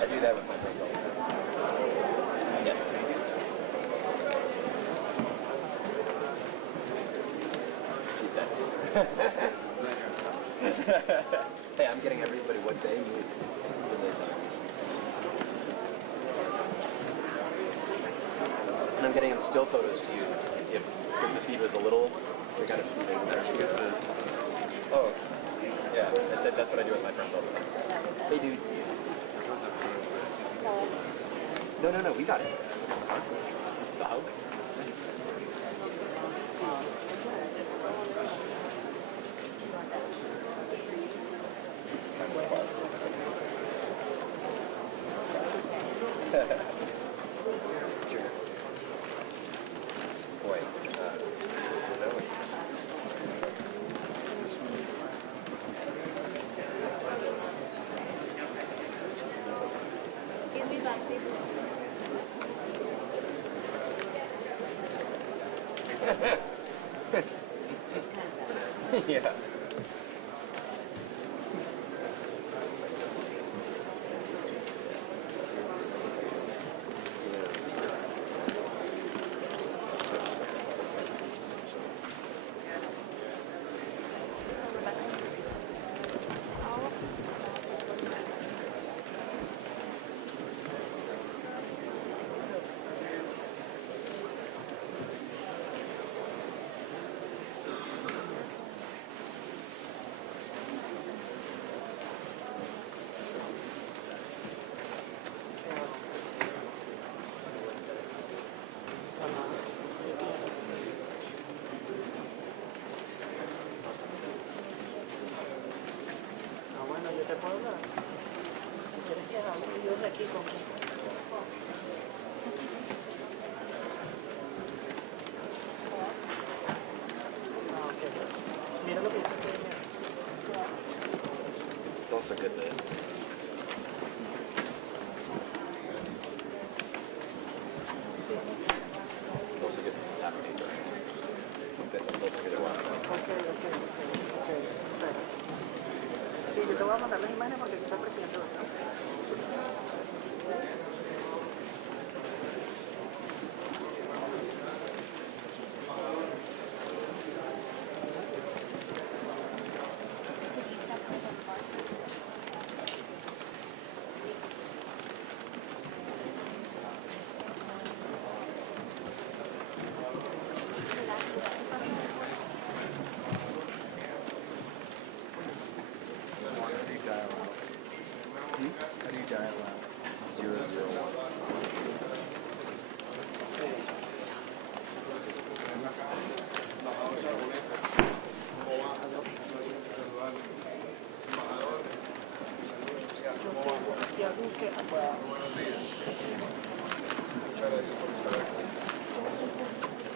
I do that with my friends all the time. Yes. She said. Hey, I'm getting everybody what they need. And I'm getting them still photos to use. Because the feed was a little, we got it better. Oh, yeah. I said that's what I do with my friends all the time. Hey, dudes. No, we got it. The hug? Sure. Boy, no. Is this one? Give me back this one. Yeah. It's also good that this is happening. It's also good at once. Sí, yo te voy a mandar las imágenes porque soy presidente de Estado. How do you dial out? 001.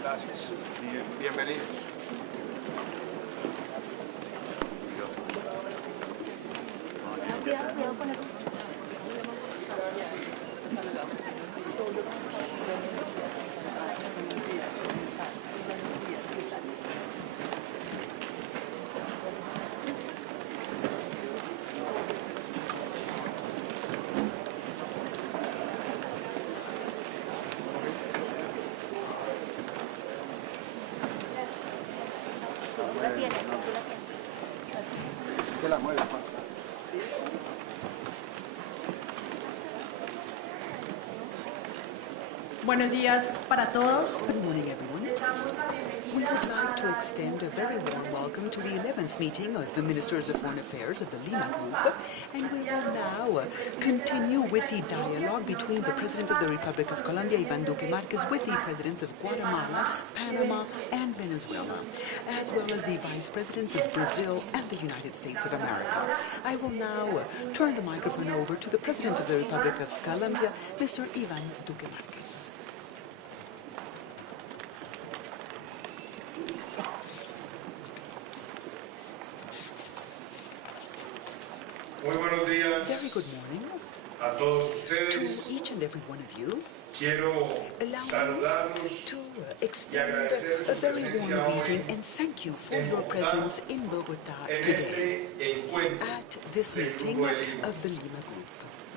Gracias. Bienvenidos. Cuidado con el ¿Qué la mueve, Juan? Buenos días para todos. Good morning, everyone. We would like to extend a very warm welcome to the 11th meeting of the Ministers of Foreign Affairs of the Lima Group, and we will now continue with the dialogue between the President of the Republic of Colombia, Duque, with the Presidents of Guatemala, Panama, and Venezuela, as well as the Vice Presidents of Brazil and the United States of America. I will now turn the microphone over to the President of the Republic of Colombia, Mr. Duque Marquez. Muy buenos días Very good morning. a todos To ustedes. each and every one of you, Quiero allow me saludarlos to extend a very warm greeting and thank you for your presence in Bogota en today este encuentro at this del meeting Grupo de Lima. of the Lima Group.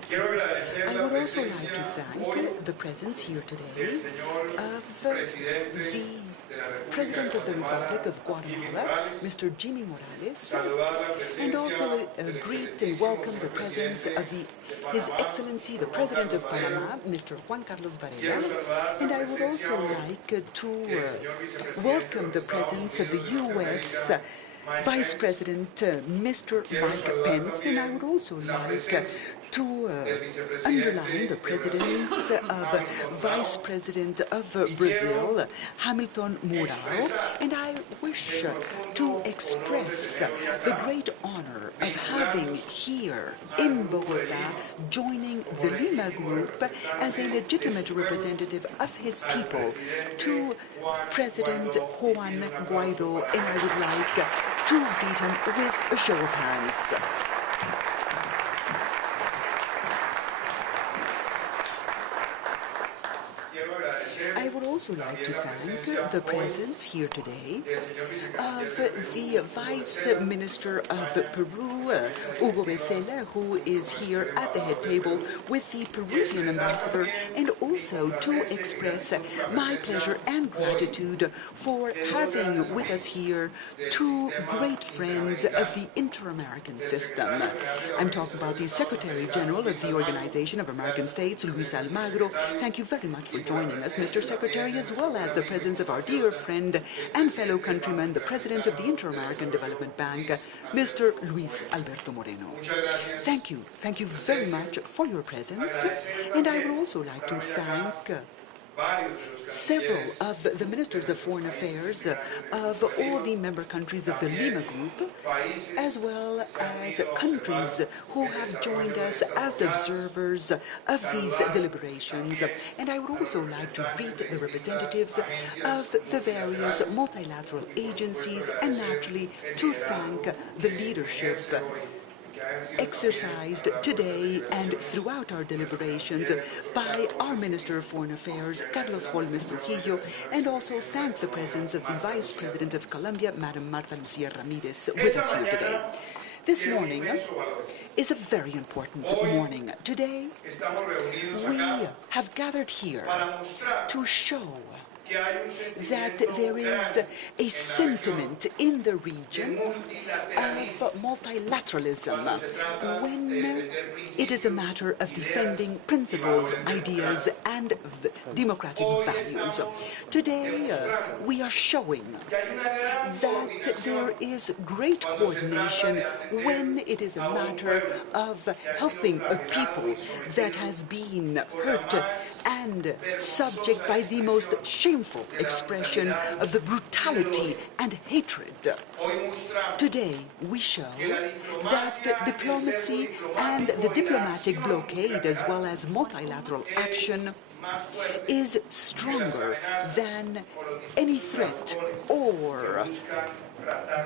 Quiero agradecer I la would also like presencia to hoy thank the presence here del today señor of presidente the de la República President de of the Guatemala, Republic of Jimmy Guatemala, Morales. Mr. Jimmy Morales, Saludar la and presencia also del greet and excelentísimo welcome the señor presence presidente of de His Panamá, Excellency, the Juan President Carlos of Panama, Mr. Juan Carlos Quiero Varela. saludar And la I would presencia also hoy like del to señor vicepresidente welcome de the los Estados presence of the Unidos de U.S. Norteamérica, Mike Vice Pence. President Mr. Quiero Mike saludar Pence, and I también would also la like presencia to del vicepresidente underline the de presence Brasil, of Hamilton Vice Mourão. President of Y Brazil, quiero Hamilton Mourão, expresar and I wish el to profundo express honor de tenerlo the acá, great honor of having here in Bogota joining the Lima Group as a legitimate representative of his people to President Juan Guaido, and I would like to greet him with a show of hands. Quiero agradecer I would also like to thank the presence here today del señor of vicepresidente the Vice Minister of Peru, Hugo Becerra, who is here at the head table with the Peruvian ambassador, and also to express my pleasure and gratitude for having with us here two great friends of the inter-American system. I'm talking about the Secretary General of the Organization of American States, Luis Almagro. Thank you very much for joining us, Mr. Secretary, as well as the presence of our dear friend and fellow countryman, the President of the Inter-American Development Bank, Mr. Luis Alberto Moreno. Thank you very much for your presence, and I would also like to thank several of the ministers of foreign affairs of all the member countries of the Lima Group, as well as countries who have joined us as observers of these deliberations. And I would also like to greet the representatives of the various multilateral agencies, and naturally to thank the leadership exercised today and throughout our deliberations by our Minister of Foreign Affairs, Carlos Holmes Trujillo, and also thank the presence of the Vice President of Colombia, Madam Marta Lucía Ramírez, with us here today. This morning is a very important morning. Today, we have gathered here to show that there is a sentiment in the region of multilateralism when it is a matter of defending principles, ideas, and democratic values. Today, we are showing that there is great coordination when it is a matter of helping a people that has been hurt and subject by the most shameful expression of the brutality and hatred. Today, we show that diplomacy and the diplomatic blockade, as well as multilateral action, is stronger than any threat or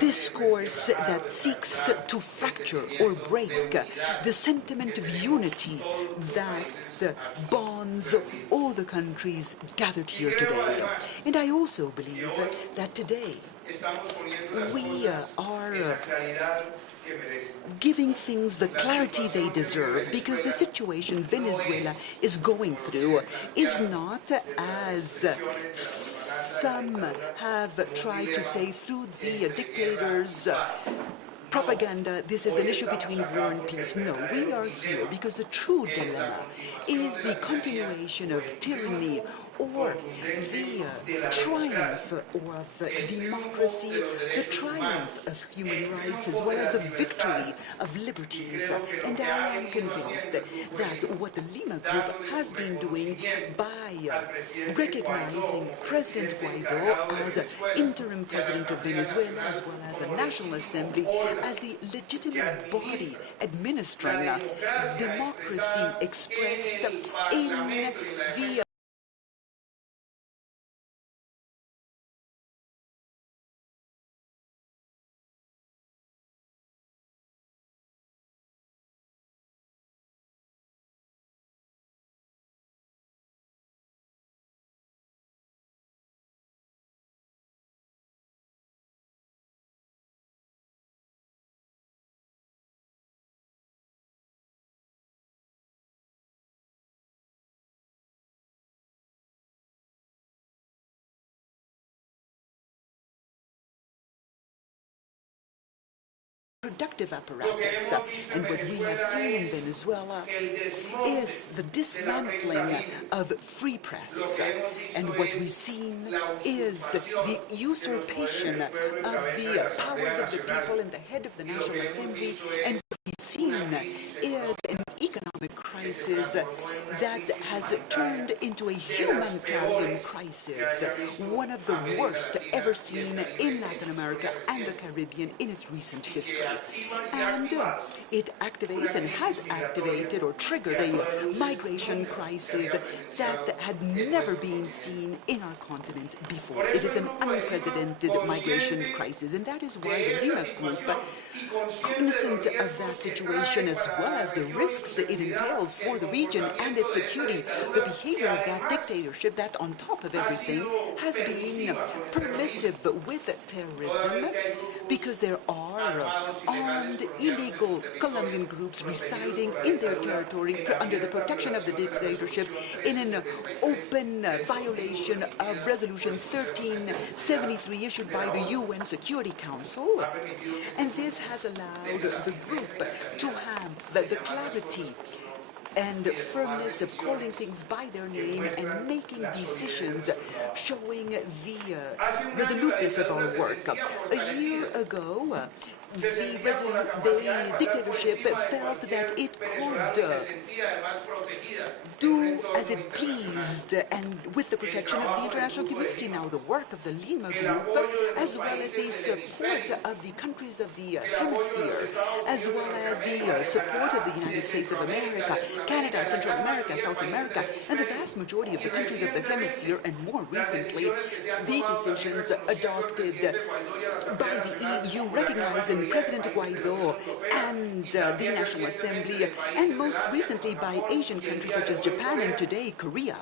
discourse that seeks to fracture or break the sentiment of unity that bonds all the countries gathered here today. And I also believe that today we are giving things the clarity they deserve, because the situation Venezuela is going through is not, as some have tried to say through the dictators' propaganda, this is an issue between war and peace. No, we are here because the true dilemma is the continuation of tyranny or the triumph of democracy, the triumph of human rights, as well as the victory of liberties. And I am convinced that what the Lima Group has been doing by recognizing President Guaidó as interim president of Venezuela, as well as the National Assembly, as the legitimate body administering democracy expressed in the productive apparatus. And what we have seen in Venezuela is the dismantling of free press. And what we've seen is the usurpation of the powers of the people in the head of the National Assembly. And what we've seen is an economic crisis that has turned into a humanitarian crisis, one of the worst ever seen in Latin America and the Caribbean in its recent history. And it activates and has activated or triggered a migration crisis that had never been seen in our continent before. It is an unprecedented migration crisis, and that is why the Lima Group, cognizant of that situation as well as the risks it entails for the region and its security, the behavior of that dictatorship that, on top of everything, has been permissive with terrorism, because there are armed, illegal Colombian groups residing in their territory under the protection of the dictatorship in an open violation of Resolution 1373 issued by the UN Security Council. And this has allowed the group to have the clarity and firmness of calling things by their name and making decisions showing the resoluteness of our work. A year ago, the dictatorship felt that it could do as it pleased, and with the protection of the international community. Now the work of the Lima Group, as well as the support of the countries of the hemisphere, as well as the support of the United States of America, Canada, Central America, South America, and the vast majority of the countries of the hemisphere, and more recently, the decisions adopted by the EU recognizing President Guaidó and the National Assembly, and most recently by Asian countries such as Japan and today Korea,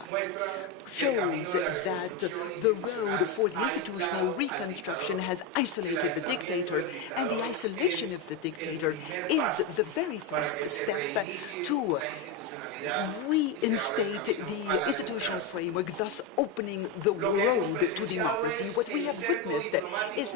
shows that the road for the institutional reconstruction has isolated the dictator, and the isolation of the dictator is the very first step to reinstate the institutional framework, thus opening the road to democracy. What we have witnessed is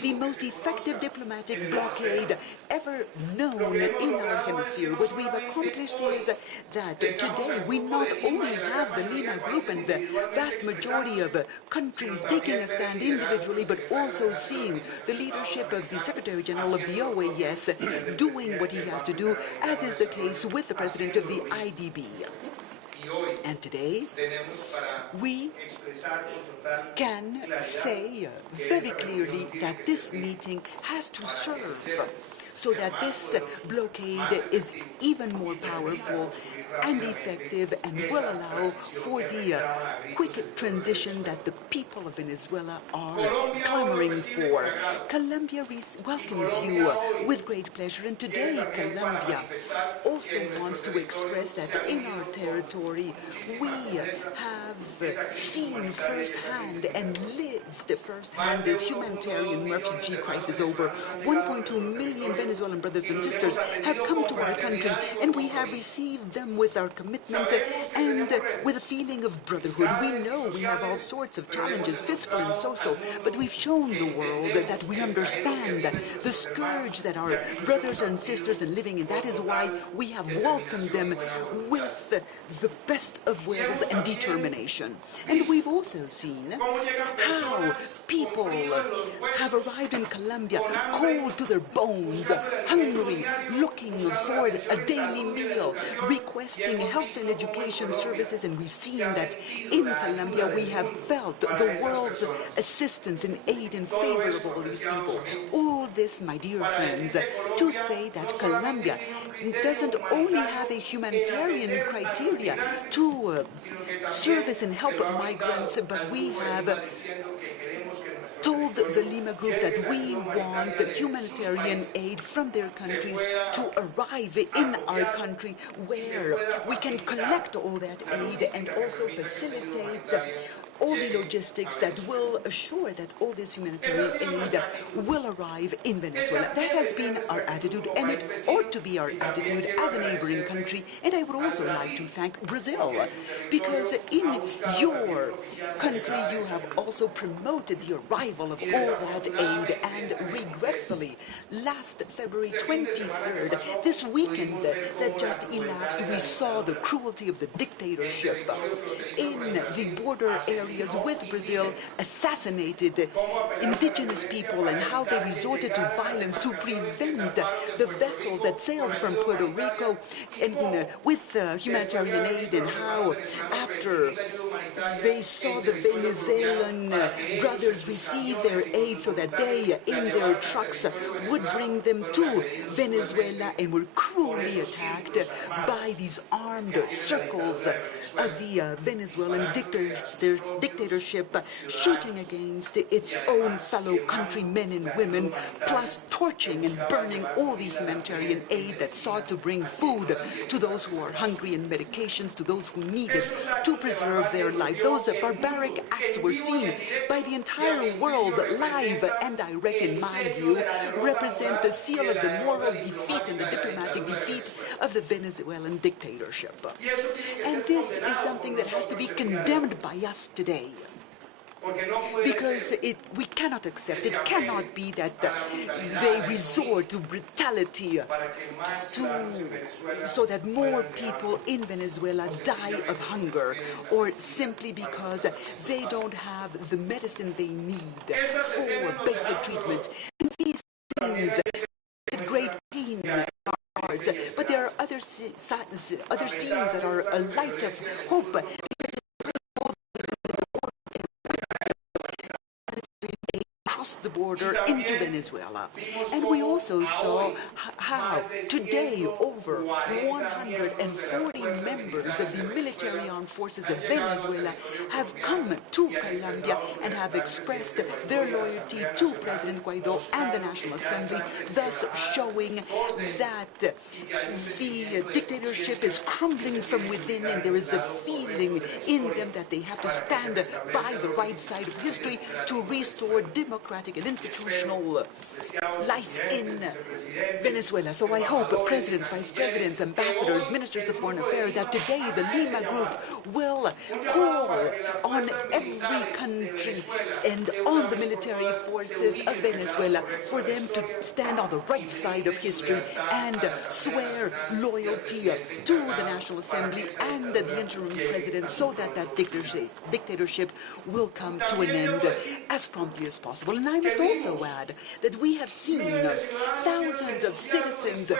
the most effective diplomatic blockade ever known in our hemisphere. What we've accomplished is that today we not only have the Lima Group and the vast majority of countries taking a stand individually, but also seeing the leadership of the Secretary General of the OAS doing what he has to do, as is the case with the President of the IDB. And today, we can say very clearly that this meeting has to serve so that this blockade is even more powerful and effective and will allow for the quick transition that the people of Venezuela are clamoring for. Colombia welcomes you with great pleasure, and today Colombia also wants to express that in our territory we have seen firsthand and lived firsthand this humanitarian refugee crisis. Over 1.2 million Venezuelan brothers and sisters have come to our country, and we have received them with our commitment and with a feeling of brotherhood. We know we have all sorts of challenges, fiscal and social, but we've shown the world that we understand the scourge that our brothers and sisters are living in. That is why we have welcomed them with the best of wills and determination. And we've also seen how people have arrived in Colombia cold to their bones, hungry, looking for a daily meal, requesting health and education services, and we've seen that in Colombia we have felt the world's assistance and aid in favor of all these people. All this, my dear friends, to say that Colombia doesn't only have a humanitarian criteria to service and help migrants, but we have told the Lima Group that we want humanitarian aid from their countries to arrive in our country, where we can collect all that aid and also facilitate all the logistics that will assure that all this humanitarian aid will arrive in Venezuela. That has been our attitude, and it ought to be our attitude as a neighboring country. And I would also like to thank Brazil, because in your country you have also promoted the arrival of all that aid, and regretfully Italy last February 23rd. This weekend that just elapsed, we saw the cruelty of the dictatorship in the border areas with Brazil, assassinated indigenous people, and how they resorted to violence to prevent the vessels that sailed from Puerto Rico and with humanitarian aid, and how after they saw the Venezuelan brothers receive their aid so that they in their trucks would bring them to Venezuela, and were cruelly attacked by these armed circles of the Venezuelan dictatorship, shooting against its own fellow countrymen and women, plus torching and burning all the humanitarian aid that sought to bring food to those who are hungry and medications to those who need it to preserve their life. Those barbaric acts were seen by the entire world, live and direct, in my view, represent the seal of the moral defeat and the diplomatic defeat of the Venezuelan dictatorship. And this is something that has to be condemned by us today. Because we cannot accept, it cannot be that they resort to brutality so that more people in Venezuela die of hunger, or simply because they don't have the medicine they need for basic treatment. And these things give great pain in our hearts, but there are other scenes that are a light of hope. The border into Venezuela. And we also saw how today over 140 members of the military armed forces of Venezuela have come to Colombia and have expressed their loyalty to President Guaidó and the National Assembly, thus showing that the dictatorship is crumbling from within, and there is a feeling in them that they have to stand by the right side of history to restore democratic and institutional life in Venezuela. So I hope presidents, vice presidents, ambassadors, ministers of foreign affairs, that today the Lima Group will call on every country and on the military forces of Venezuela for them to stand on the right side of history and swear loyalty to the National Assembly and the interim president, so that that dictatorship will come to an end as promptly as possible. And I must also add that we have seen thousands of citizens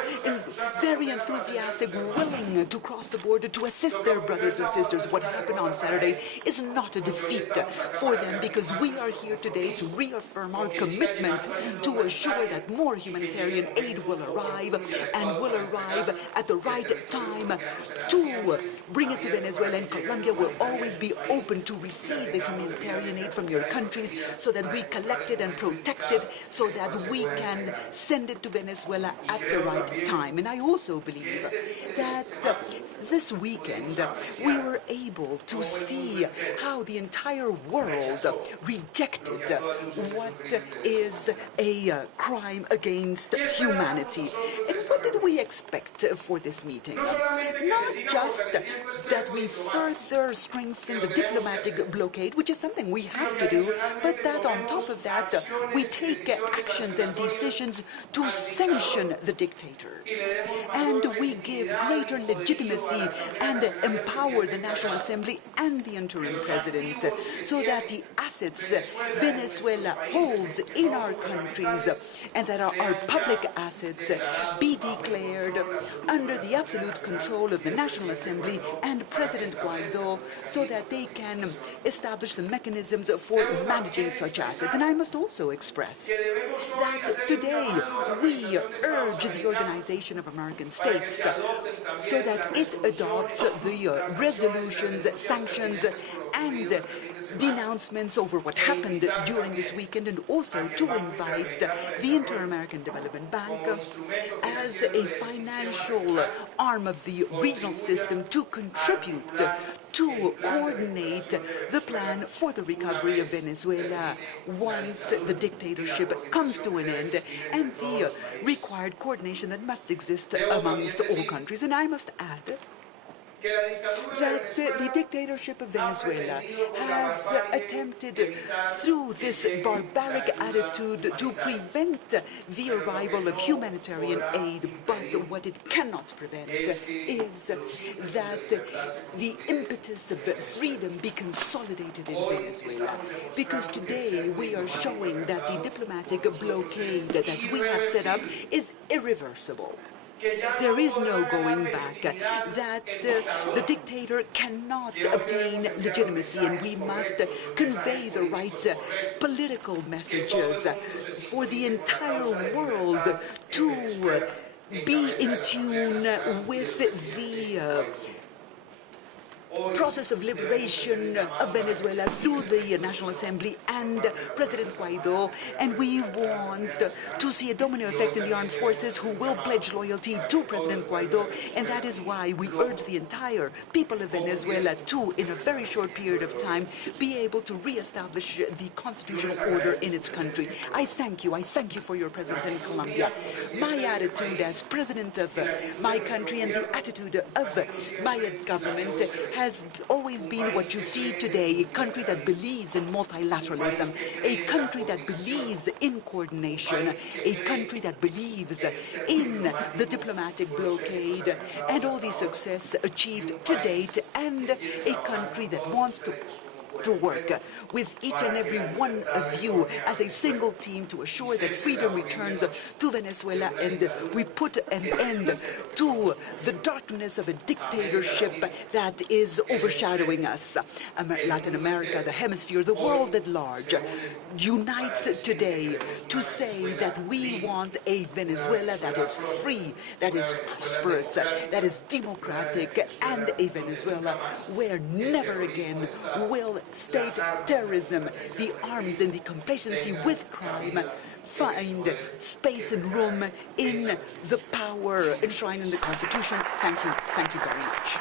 very enthusiastic, willing to cross the border to assist their brothers and sisters. What happened on Saturday is not a defeat for them, because we are here today to reaffirm our commitment to assure that more humanitarian aid will arrive, and will arrive at the right time to bring it to Venezuela. And Colombia will always be open to receive the humanitarian aid from your countries, so that we collect it and protect it, so that we can send it to Venezuela at the right time. And I also believe that this weekend we were able to see how the entire world rejected what is a crime against humanity. And what did we expect for this meeting? Not just that we further strengthen the diplomatic blockade, which is something we have to do, but that on top of that, we take actions and decisions to sanction the dictator. And we give greater legitimacy and empower the National Assembly and the interim president, so that the assets Venezuela holds in our countries, and that are our public assets, be declared under the absolute control of the National Assembly and President Guaidó, so that they can establish the mechanisms for managing such assets. And I must also express that today we urge the Organization of American States so that it adopts the resolutions, sanctions, and denouncements over what happened during this weekend, and also to invite the Inter-American Development Bank as a financial arm of the regional system to contribute to coordinate the plan for the recovery of Venezuela once the dictatorship comes to an end, and the required coordination that must exist amongst all countries. And I must add that the dictatorship of Venezuela has attempted through this barbaric attitude to prevent the arrival of humanitarian aid, but what it cannot prevent is that the impetus of freedom be consolidated in Venezuela. Because today we are showing that the diplomatic blockade that we have set up is irreversible. There is no going back, that the dictator cannot obtain legitimacy, and we must convey the right political messages for the entire world to be in tune with the process of liberation of Venezuela through the National Assembly and President Guaidó, and we want to see a domino effect in the armed forces who will pledge loyalty to President Guaidó, and that is why we urge the entire people of Venezuela to, in a very short period of time, be able to re-establish the constitutional order in its country. I thank you for your presence in Colombia. My attitude as president of my country and the attitude of my government has always been what you see today: a country that believes in multilateralism, a country that believes in coordination, a country that believes in the diplomatic blockade and all the success achieved to date, and a country that wants to work with each and every one of you as a single team to assure that freedom returns to Venezuela and we put an end to the darkness of a dictatorship that is overshadowing us. Latin America, the hemisphere, the world at large unites today to say that we want a Venezuela that is free, that is prosperous, that is democratic, and a Venezuela where never again will state terrorism, the arms and the complacency with crime find space and room in the power enshrined in the Constitution. Thank you very much.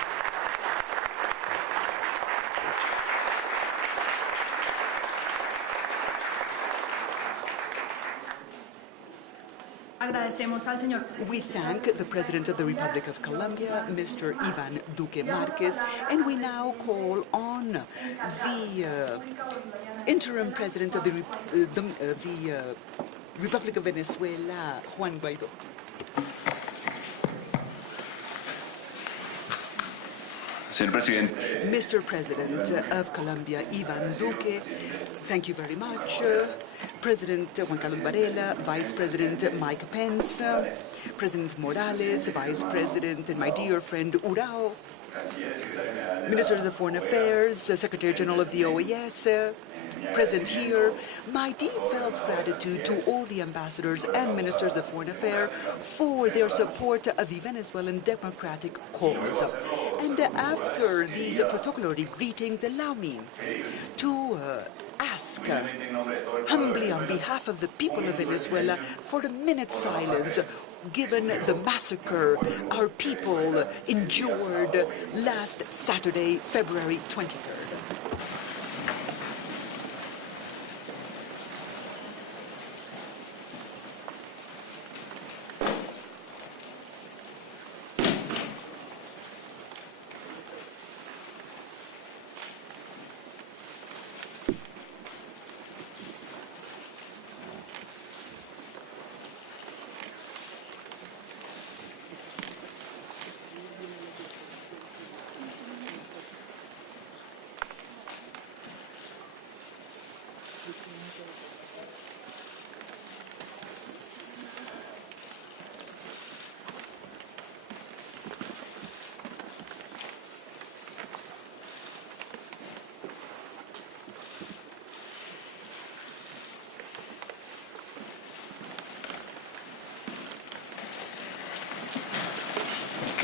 Agradecemos al señor. We thank the President of the Republic of Colombia, Mr. Iván Duque Márquez, and we now call on the interim President of the Republic of Venezuela, Juan Guaido. Mr. President of Colombia, Iván Duque, thank you very much. President Juan Guaido, Vice President Mike Pence, President Morales, Vice President and my dear friend Urao, Minister of Foreign Affairs, Secretary General of the OAS, present here, my deep felt gratitude to all the ambassadors and ministers of foreign affairs for their support of the Venezuelan democratic cause. And after these protocol greetings, allow me to ask humbly on behalf of the people of Venezuela for a minute's silence given the massacre our people endured last Saturday, February 23rd.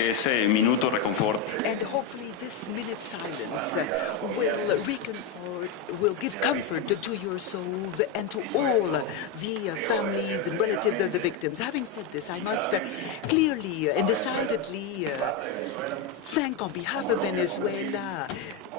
que ese minuto reconfort. And hopefully this minute's silence will give comfort to your souls and to all the families and relatives of the victims. Having said this, I must clearly and decidedly thank on behalf of Venezuela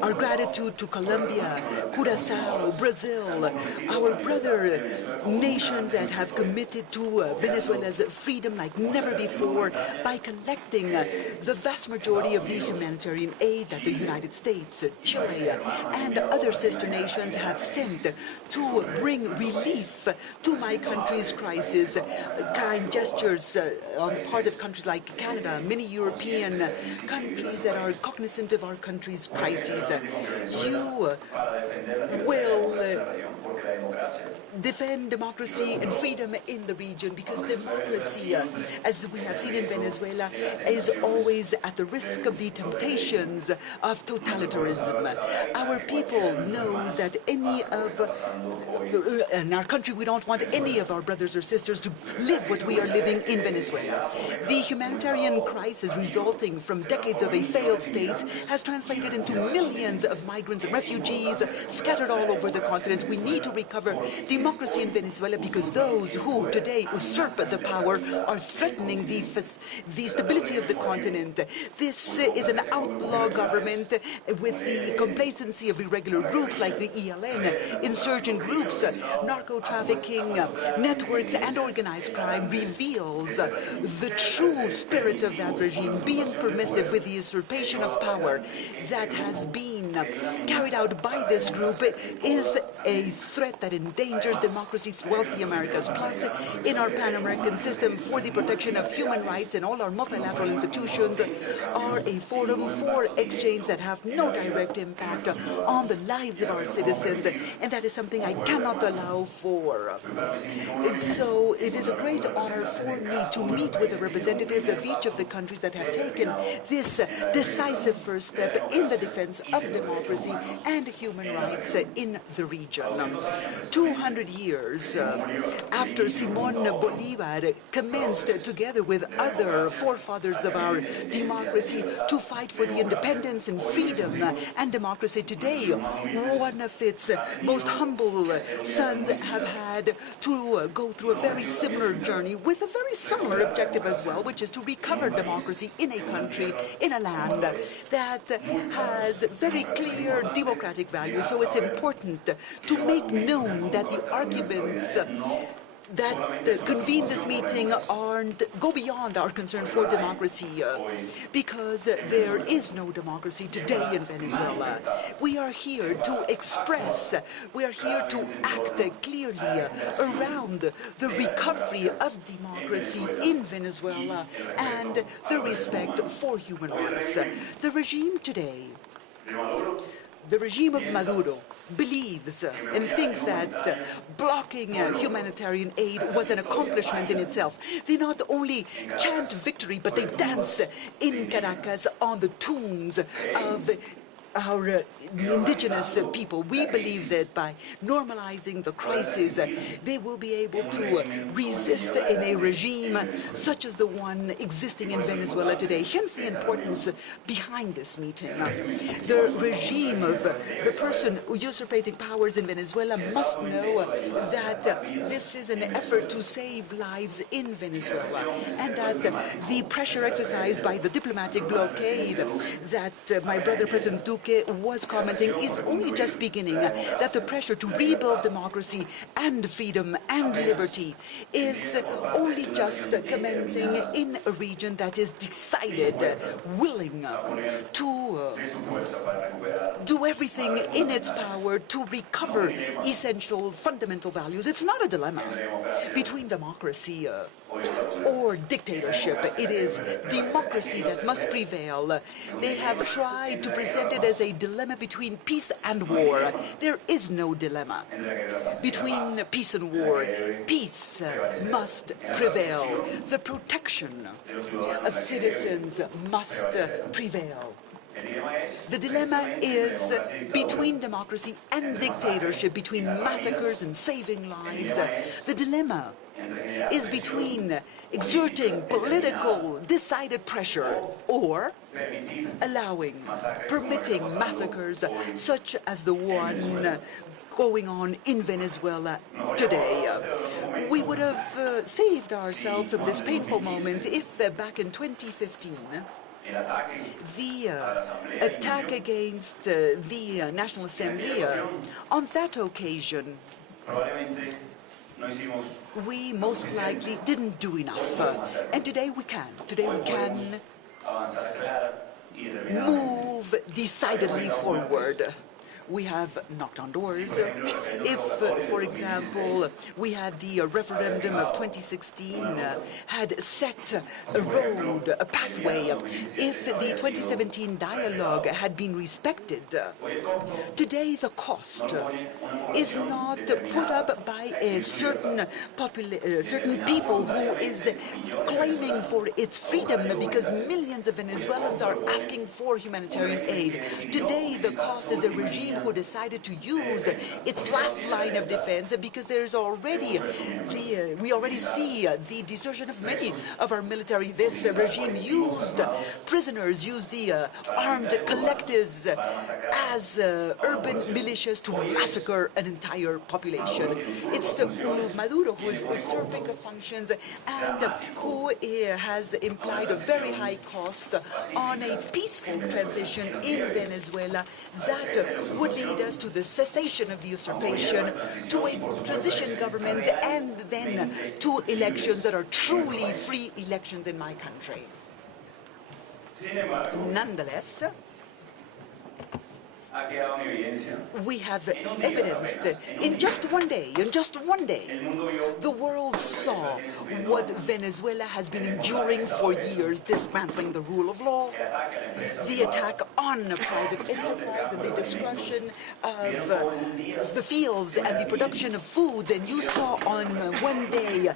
our gratitude to Colombia, Curaçao, Brazil, our brother nations that have committed to Venezuela's freedom like never before by collecting the vast majority of the humanitarian aid that the United States, Chile, and other sister nations have sent to bring relief to my country's crisis. Kind gestures on the part of countries like Canada, many European countries that are cognizant of our country's crises. You will defend democracy and freedom in the region, because democracy, as we have seen in Venezuela, is always at the risk of the temptations of totalitarianism. Our people knows that in our country we don't want any of our brothers or sisters to live what we are living in Venezuela. The humanitarian crisis resulting from decades of a failed state has translated into millions of migrants and refugees scattered all over the continent. We need to recover democracy in Venezuela, because those who today usurp the power are threatening the stability of the continent. This is an outlaw government with the complacency of irregular groups like the ELN, insurgent groups, narco-trafficking networks, and organized crime reveals the true spirit of that regime, being permissive with the usurpation of power that has been carried out by this group is a threat that endangers democracy throughout the Americas. Plus, in our Pan-American system for the protection of human rights, and all our multilateral institutions are a forum for exchange that have no direct impact on the lives of our citizens, and that is something I cannot allow for. And so it is a great honor for me to meet with the representatives of each of the countries that have taken this decisive first step in the defense of democracy and human rights in the region. 200 years after Simón Bolívar commenced together with other forefathers of our democracy to fight for the independence and freedom and democracy, today one of its most humble sons have had to go through a very similar journey with a very similar objective as well, which is to recover democracy in a country, in a land that has very clear democratic values. So it's important to make known that the arguments that convene this meeting go beyond our concern for democracy, because there is no democracy today in Venezuela. We are here to express, we are here to act clearly around the recovery of democracy in Venezuela and the respect for human rights. The regime today, the regime of Maduro, believes and thinks that blocking humanitarian aid was an accomplishment in itself. They not only chant victory, but they dance in Caracas on the tombs of our indigenous people. We believe that by normalizing the crisis, they will be able to resist in a regime such as the one existing in Venezuela today. Hence the importance behind this meeting. The regime of the person usurpating powers in Venezuela must know that this is an effort to save lives in Venezuela, and that the pressure exercised by the diplomatic blockade that my brother President Duque was commenting is only just beginning, that the pressure to rebuild democracy and freedom and liberty is only just commencing in a region that is decided, willing to do everything in its power to recover essential fundamental values. It's not a dilemma between democracy or dictatorship. It is democracy that must prevail. They have tried to present it as a dilemma between peace and war. There is no dilemma between peace and war. Peace must prevail. The protection of citizens must prevail. The dilemma is between democracy and dictatorship, between massacres and saving lives. The dilemma is between exerting political decided pressure or permitting massacres such as the one going on in Venezuela today. We would have saved ourselves from this painful moment if back in 2015 the attack against the National Assembly, on that occasion, we most likely didn't do enough. And today we can. Today we can move decidedly forward. We have knocked on doors. If, for example, we had the referendum of 2016 had set a road, a pathway, if the 2017 dialogue had been respected, today the cost is not put up by a certain people who is claiming for its freedom because millions of Venezuelans are asking for humanitarian aid. Today the cost is a regime who decided to use its last line of defense because there's already we already see the desertion of many of our military. This regime used prisoners, used the armed collectives as urban militias to massacre an entire population. It's Maduro who is usurping the functions and who has implied a very high cost on a peaceful transition in Venezuela that would lead us to the cessation of the usurpation, to a transition government, and then to elections that are truly free elections in my country. Nonetheless, we have evidenced in just one day, the world saw what Venezuela has been enduring for years, dismantling the rule of law, the attack on private enterprise and the destruction of the fields and the production of foods. And you saw on one day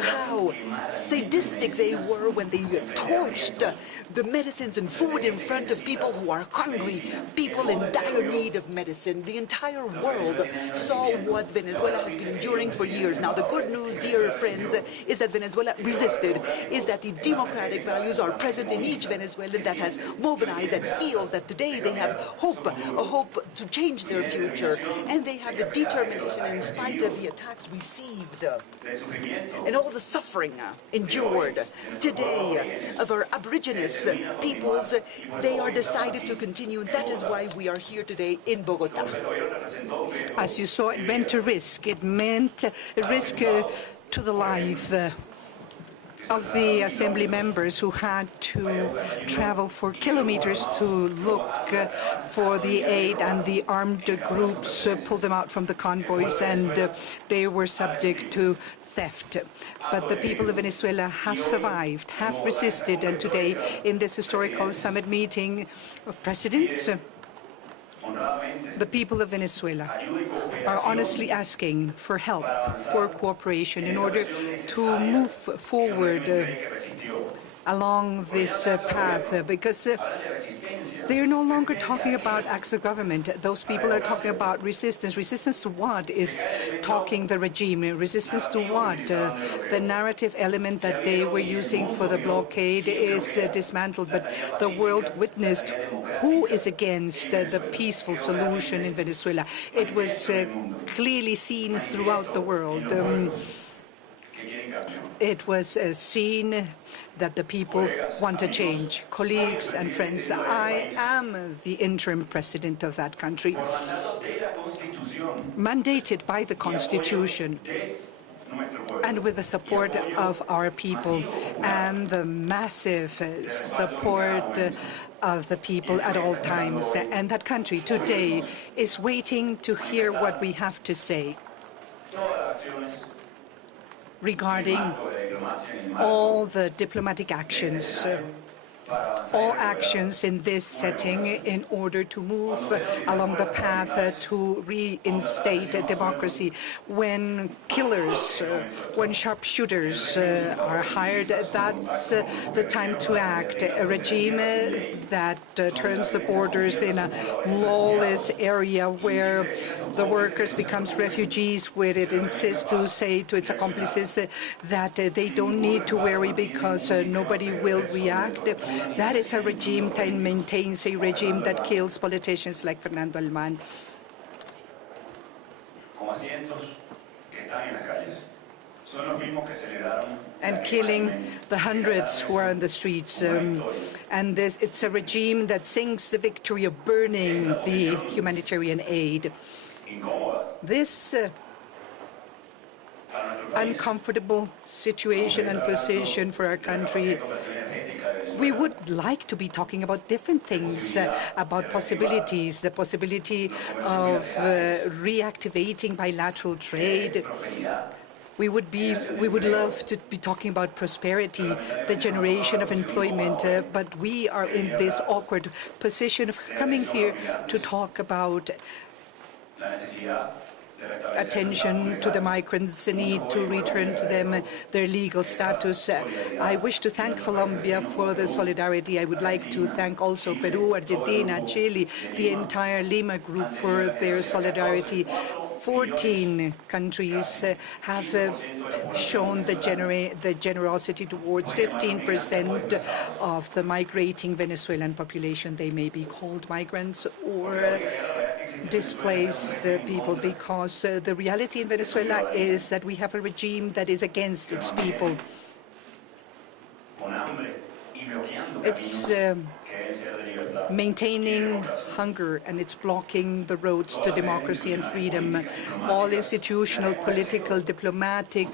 how sadistic they were when they torched the medicines and food in front of people who are hungry, people in dire need of medicine. The entire world saw what Venezuela has been enduring for years. Now, the good news, dear friends, is that Venezuela resisted, is that the democratic values are present in each Venezuelan that has mobilized, that feels that today they have hope, a hope to change their future, and they have the determination in spite of the attacks received and all the suffering endured today of our aboriginous peoples. They are decided to continue, and that is why we are here today in Bogota. As you saw, it meant a risk. It meant a risk to the life of the assembly members who had to travel for kilometers to look for the aid, and the armed groups pulled them out from the convoys, and they were subject to theft. But the people of Venezuela have survived, have resisted, and today in this historical summit meeting of presidents, the people of Venezuela are honestly asking for help, for cooperation in order to move forward along this path, because they're no longer talking about acts of government. Those people are talking about resistance. Resistance to what is talking the regime? Resistance to what? The narrative element that they were using for the blockade is dismantled, but the world witnessed who is against the peaceful solution in Venezuela. It was clearly seen throughout the world. It was seen that the people want a change. Colleagues and friends, I am the interim president of that country, mandated by the Constitution and with the support of our people and the massive support of the people at all times. And that country today is waiting to hear what we have to say regarding all the diplomatic actions, all actions in this setting in order to move along the path to reinstate democracy. When killers, when sharpshooters are hired, that's the time to act. A regime that turns the borders in a lawless area where the workers becomes refugees, where it insists to say to its accomplices that they don't need to worry because nobody will react. That is a regime that maintains a regime that kills politicians like Fernando and killing the hundreds who are on the streets. And it's a regime that sings the victory of burning the humanitarian aid. This uncomfortable situation and position for our country, we would like to be talking about different things, about possibilities, the possibility of reactivating bilateral trade. We would love to be talking about prosperity, the generation of employment, but we are in this awkward position of coming here to talk about attention to the migrants, the need to return to them their legal status. I wish to thank Colombia for the solidarity. I would like to thank also Peru, Argentina, Chile, the entire Lima Group for their solidarity. 14 countries have shown the generosity towards 15% of the migrating Venezuelan population. They may be called migrants or displaced people, because the reality in Venezuela is that we have a regime that is against its people. It's maintaining hunger, and it's blocking the roads to democracy and freedom. All institutional, political, diplomatic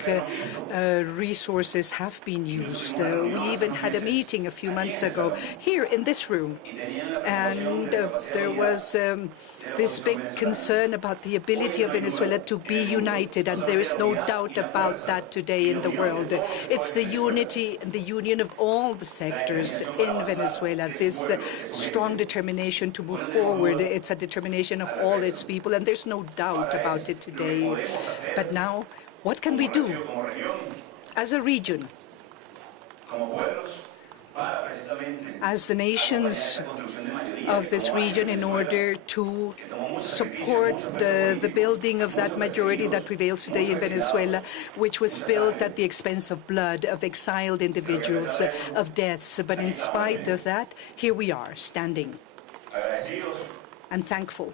resources have been used. We even had a meeting a few months ago here in this room, and there was this big concern about the ability of Venezuela to be united, and there is no doubt about that today in the world. It's the unity and the union of all the sectors in Venezuela, this strong determination to move forward. It's a determination of all its people, and there's no doubt about it today. But now, what can we do as a region, as the nations of this region, in order to support the building of that majority that prevails today in Venezuela, which was built at the expense of blood, of exiled individuals, of deaths. But in spite of that, here we are, standing and thankful,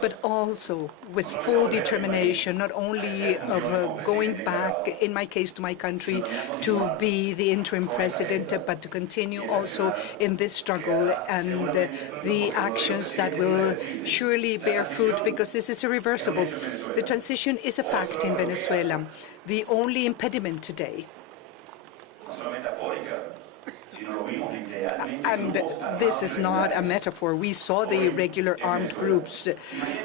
but also with full determination, not only of going back, in my case, to my country, to be the interim president, but to continue also in this struggle and the actions that will surely bear fruit, because this is irreversible. The transition is a fact in Venezuela. The only impediment today, and this is not a metaphor. We saw the irregular armed groups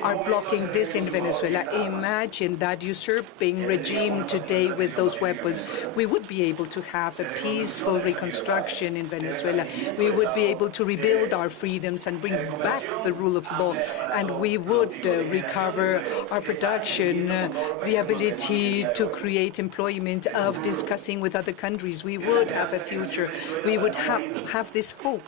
are blocking this in Venezuela. Imagine that usurping regime today with those weapons. We would be able to have a peaceful reconstruction in Venezuela. We would be able to rebuild our freedoms and bring back the rule of law. And we would recover our production, the ability to create employment, of discussing with other countries. We would have a future. We would have this hope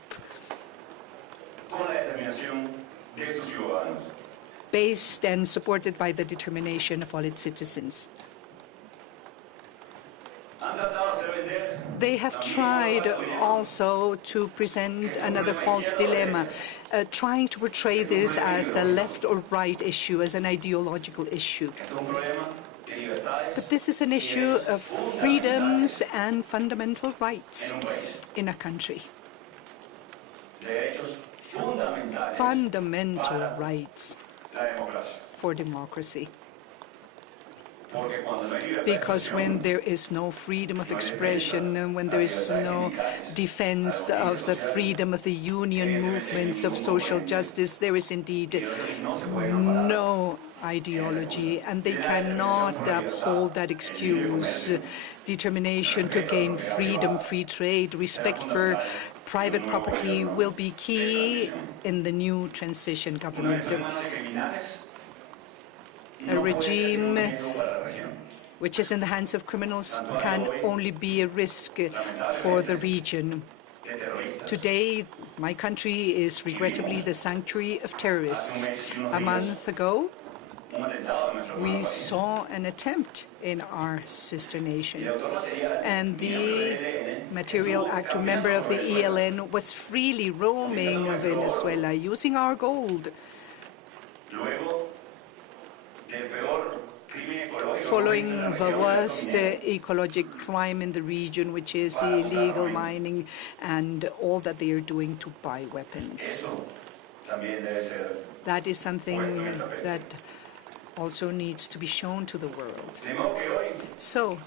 based and supported by the determination of all its citizens. They have tried also to present another false dilemma, trying to portray this as a left or right issue, as an ideological issue. But this is an issue of freedoms and fundamental rights in a country. Fundamental rights for democracy. Because when there is no freedom of expression, and when there is no defense of the freedom of the union movements of social justice, there is indeed no ideology, and they cannot uphold that excuse. Determination to gain freedom, free trade, respect for private property will be key in the new transition government. A regime which is in the hands of criminals can only be a risk for the region. Today, my country is regrettably the sanctuary of terrorists. A month ago, we saw an attempt in our sister nation, and the material actor member of the ELN was freely roaming Venezuela using our gold. following the worst ecologic crime in the region, which is the illegal mining and all that they are doing to buy weapons. That is something that also needs to be shown to the world. So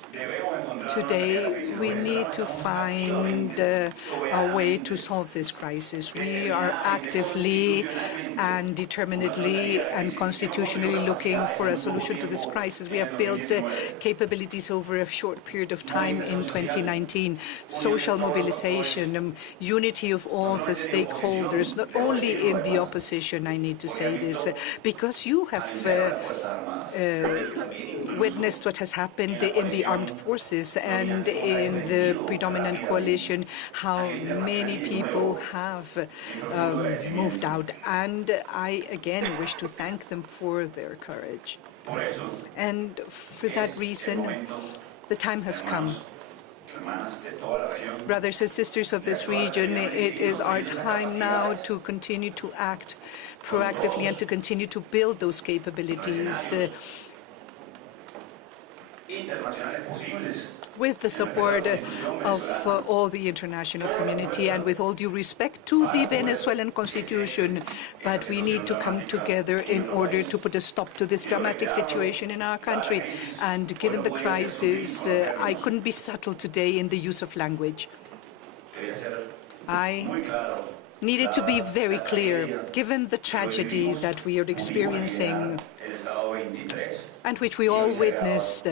today we need to find a way to solve this crisis. We are actively and determinedly and constitutionally looking for a solution to this crisis. We have built capabilities over a short period of time in 2019. Social mobilization, unity of all the stakeholders, not only in the opposition, I need to say this, because you have witnessed what has happened in the armed forces and in the predominant coalition, how many people have moved out. And I again wish to thank them for their courage. And for that reason, the time has come. Brothers and sisters of this region, it is our time now to continue to act proactively and to continue to build those capabilities with the support of all the international community and with all due respect to the Venezuelan constitution. But we need to come together in order to put a stop to this dramatic situation in our country. And given the crisis, I couldn't be subtle today in the use of language. I needed to be very clear, given the tragedy that we are experiencing and which we all witnessed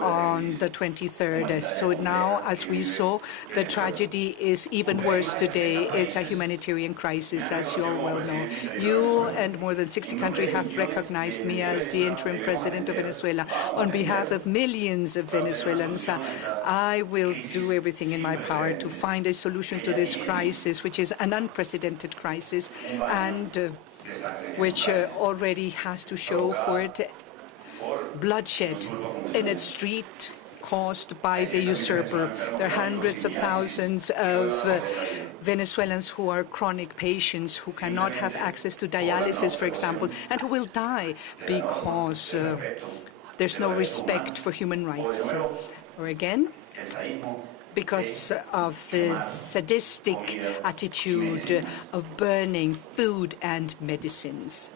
on the 23rd. So now, as we saw, the tragedy is even worse today. It's a humanitarian crisis, as you all well know. You and more than 60 countries have recognized me as the interim president of Venezuela. On behalf of millions of Venezuelans, I will do everything in my power to find a solution to this crisis, which is an unprecedented crisis and which already has to show for it bloodshed in its street caused by the usurper. There are hundreds of thousands of Venezuelans who are chronic patients who cannot have access to dialysis, for example, and who will die because there's no respect for human rights. Or again, because of the sadistic attitude of burning food and medicines.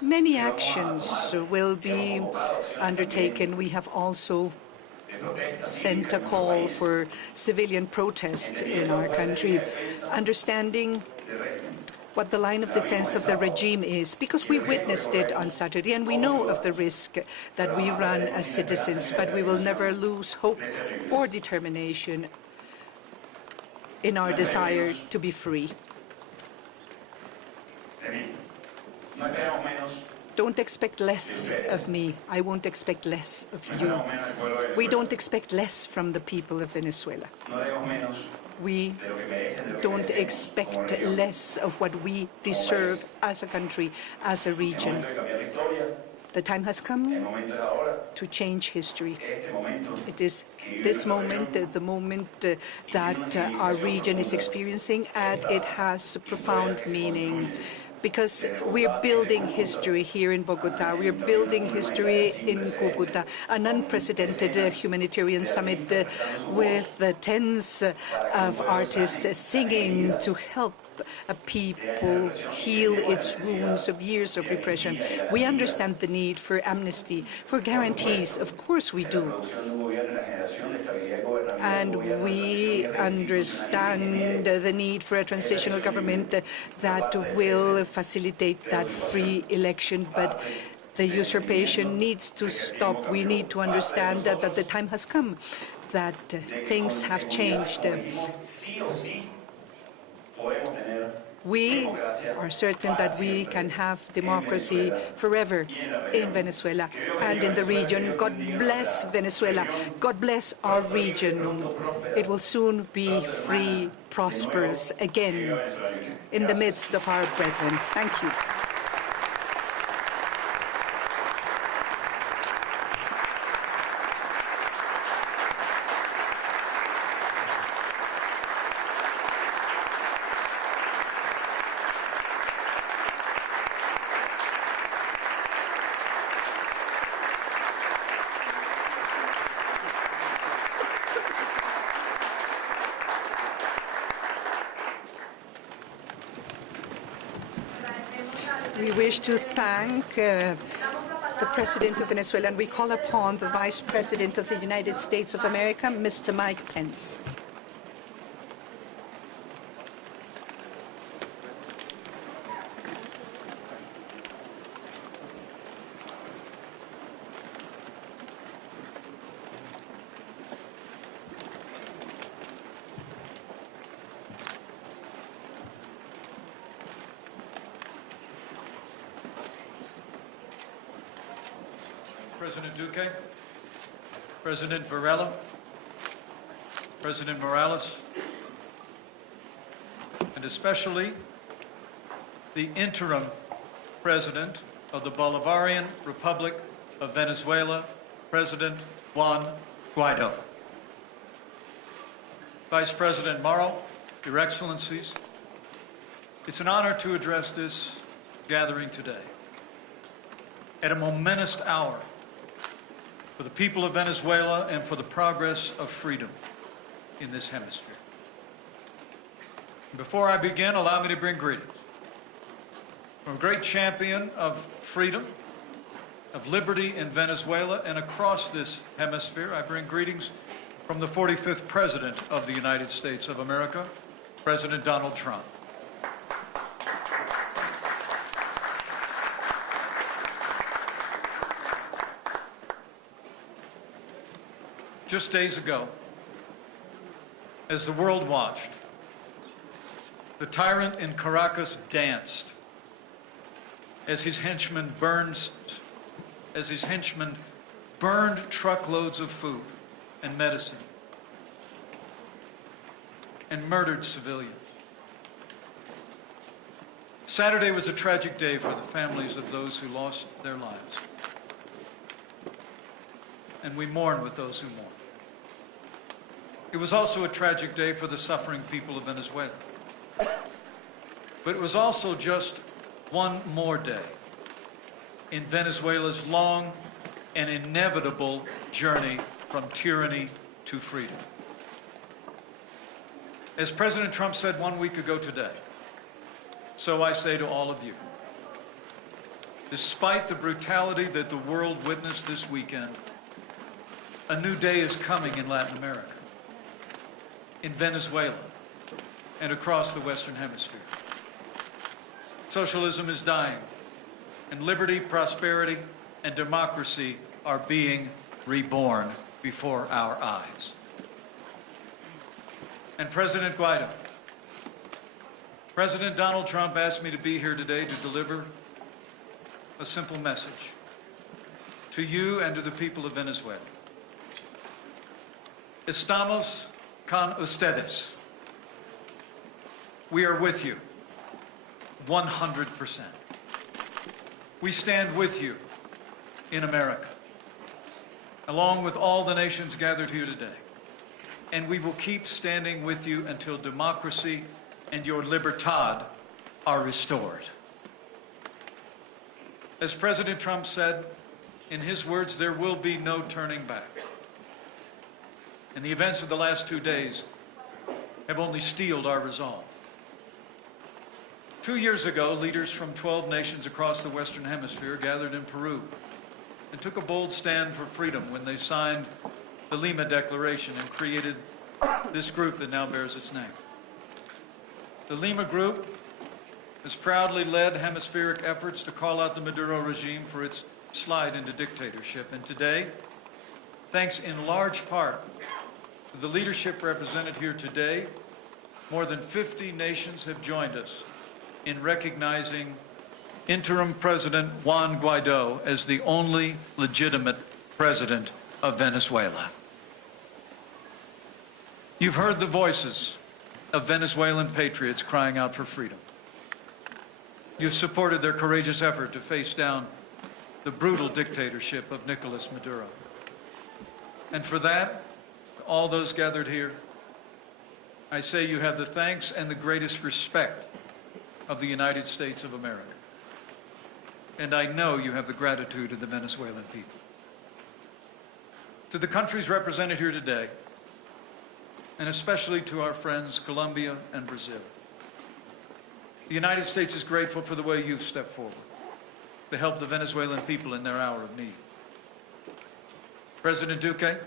Many actions will be undertaken. We have also sent a call for civilian protest in our country, understanding what the line of defense of the regime is, because we witnessed it on Saturday and we know of the risk that we run as citizens, but we will never lose hope or determination in our desire to be free. Don't expect less of me. I won't expect less of you. We don't expect less from the people of Venezuela. We don't expect less of what we deserve as a country, as a region. The time has come to change history. It is this moment, the moment that our region is experiencing, and it has profound meaning. Because we're building history here in Bogota, we're building history in Cúcuta, an unprecedented humanitarian summit with tens of artists singing to help a people heal its wounds of years of repression. We understand the need for amnesty, for guarantees. Of course we do. And we understand the need for a transitional government that will facilitate that free election. But the usurpation needs to stop. We need to understand that the time has come, that things have changed. We are certain that we can have democracy forever in Venezuela and in the region. God bless Venezuela. God bless our region. It will soon be free, prosperous again in the midst of our brethren. Thank you. wish to thank the President of Venezuela, and we call upon the Vice President of the United States of America, Mr. Mike Pence. President Duque, President Varela, President Morales, and especially the interim President of the Bolivarian Republic of Venezuela, President Juan Guaido. Vice President Morrow, Your Excellencies, it's an honor to address this gathering today at a momentous hour for the people of Venezuela and for the progress of freedom in this hemisphere. Before I begin, allow me to bring greetings from a great champion of freedom, of liberty in Venezuela and across this hemisphere. I bring greetings from the 45th President of the United States of America, President Donald Trump. Just days ago, as the world watched, the tyrant in Caracas danced as his henchmen burned truckloads of food and medicine and murdered civilians. Saturday was a tragic day for the families of those who lost their lives. And we mourn with those who mourn. It was also a tragic day for the suffering people of Venezuela. But it was also just one more day in Venezuela's long and inevitable journey from tyranny to freedom. As President Trump said 1 week ago today, so I say to all of you, despite the brutality that the world witnessed this weekend, a new day is coming in Latin America, in Venezuela, and across the Western Hemisphere. Socialism is dying, and liberty, prosperity, and democracy are being reborn before our eyes. And President Guaido, President Donald Trump asked me to be here today to deliver a simple message to you and to the people of Venezuela. Estamos con ustedes. We are with you, 100%. We stand with you in America, along with all the nations gathered here today. And we will keep standing with you until democracy and your libertad are restored. As President Trump said, in his words, there will be no turning back. And the events of the last 2 days have only steeled our resolve. 2 years ago, leaders from 12 nations across the Western Hemisphere gathered in Peru and took a bold stand for freedom when they signed the Lima Declaration and created this group that now bears its name. The Lima Group has proudly led hemispheric efforts to call out the Maduro regime for its slide into dictatorship. And today, thanks in large part to the leadership represented here today, more than 50 nations have joined us in recognizing interim President Juan Guaido as the only legitimate president of Venezuela. You've heard the voices of Venezuelan patriots crying out for freedom. You've supported their courageous effort to face down the brutal dictatorship of Nicolas Maduro. And for that, to all those gathered here, I say you have the thanks and the greatest respect of the United States of America. And I know you have the gratitude of the Venezuelan people. To the countries represented here today, and especially to our friends Colombia and Brazil, the United States is grateful for the way you've stepped forward. to help the Venezuelan people in their hour of need. President Duque,